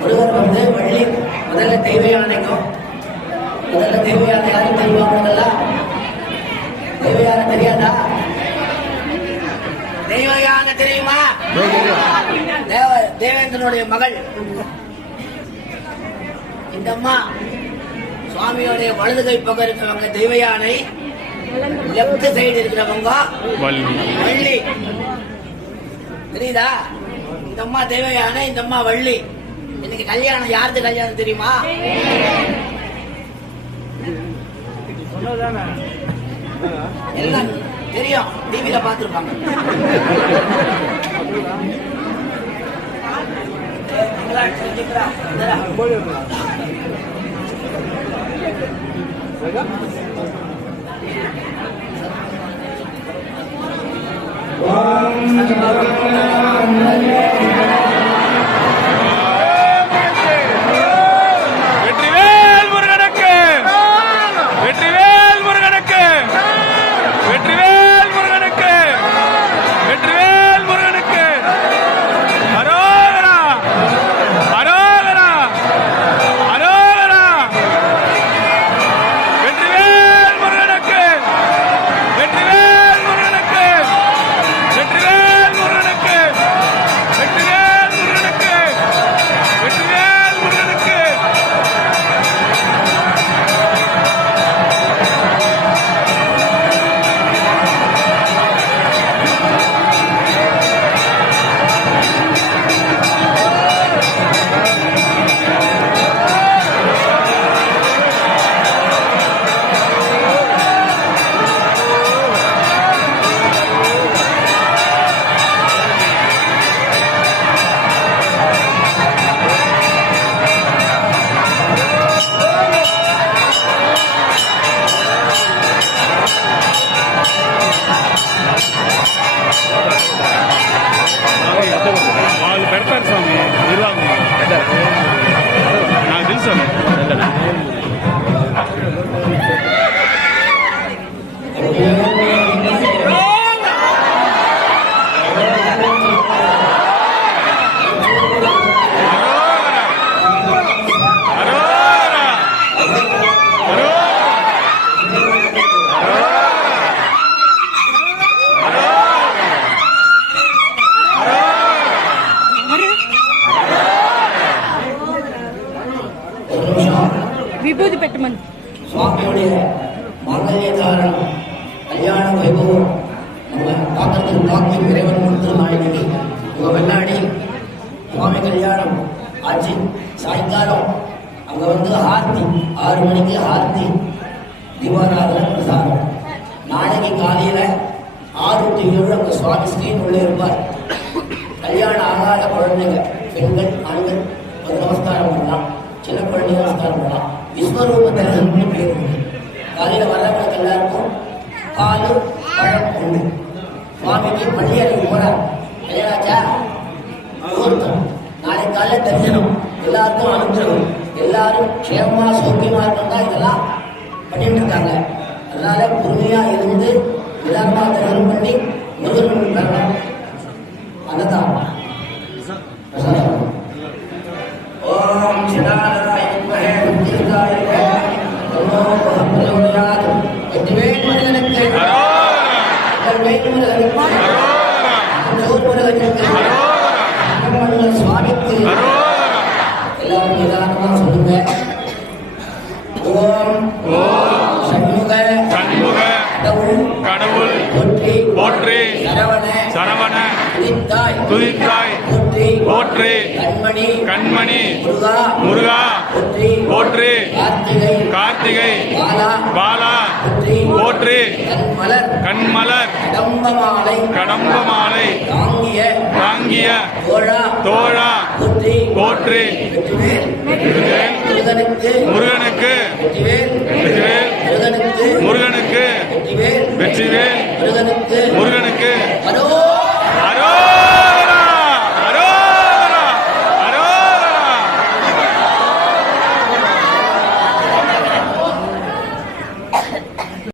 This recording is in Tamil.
முருகர் வந்து வள்ளி முதல்ல தெய்வ யானைக்கும் முதல்ல தெய்வ யானை யாரும் தெரியுமா? தெய்வ யானை தெரியாதா? தெய்வ யானை தெரியுமா? தேவேந்திரனுடைய மகள் இந்த அம்மா. சுவாமியோடைய வலது கை பக்கம் இருக்கிறவங்க தெய்வ யானை, லெப்ட் சைடு இருக்கிறவங்க வள்ளி. தெரியுதா? இந்த அம்மா தெய்வ யானை, இந்த அம்மா வள்ளி. இன்னைக்கு கல்யாணம் யாருக்கு கல்யாணம் தெரியுமா? எல்லாம் தெரியும், டிவியில பாத்துருப்பாங்க. விபூதி பெட்டமன் சுவாமியுடைய மாங்கல்ய தாரணம் கல்யாண வைபவம் நம்ம பாக்கத்தில் பாக்கி இறைவன் கொடுத்த நாயகி உங்க வெள்ளாடி சுவாமி கல்யாணம் ஆச்சு. சாயங்காலம் அங்க வந்து ஆர்த்தி 6 மணிக்கு ஆர்த்தி தீபாராதனை பிரசாரம். நாளைக்கு காலையில 6 to 7 அங்க சுவாமி ஸ்கிரீன் உள்ளே இருப்பார். கல்யாணம் ஆகாத குழந்தைங்க பெண்கள் ஆண்கள் ஒரு நமஸ்காரம் பண்ணலாம், சின்ன குழந்தைங்க நமஸ்காரம் பண்ணலாம். விஸ்வரூப தரிசனம்னு பேர் உண்டு. காலையில வரவங்களுக்கு எல்லாருக்கும் பால் பழம் உண்டு. சுவாமிக்கு பள்ளியறைக்கு போறார். கல்யாணாச்சா முகூர்த்தம் நாளைக்கு காலையில தரிசனம், எல்லாருக்கும் அனுகிரகம், எல்லாரும் க்ஷேமமா சௌக்கியமா இருக்கா இதெல்லாம் பண்ணிட்டு இருக்காங்க. அதனால பொறுமையா இருந்து நிதானமா தரிசனம் பண்ணி முருகன் பெறணும். அதுதான் ஓம் சிதானந்தாய வித்மஹே வஜ்ரகாய தன்னோ பிரச்சோதயாத். வெற்றிவேல் முருகனுக்கு சுவாமிக்கு எல்லாரும் நிதானமா சொல்லுங்க. ஓம் சண்முக கடவுள் போற்றி போற்றி சரவண துதித்தாய் போற்றி கண்மணி முருகா போற்றி கார்த்திகை பாலா போற்றி கண்மலர் கடம்பமாலை தாங்கிய தோழா போற்றி முருகனுக்கு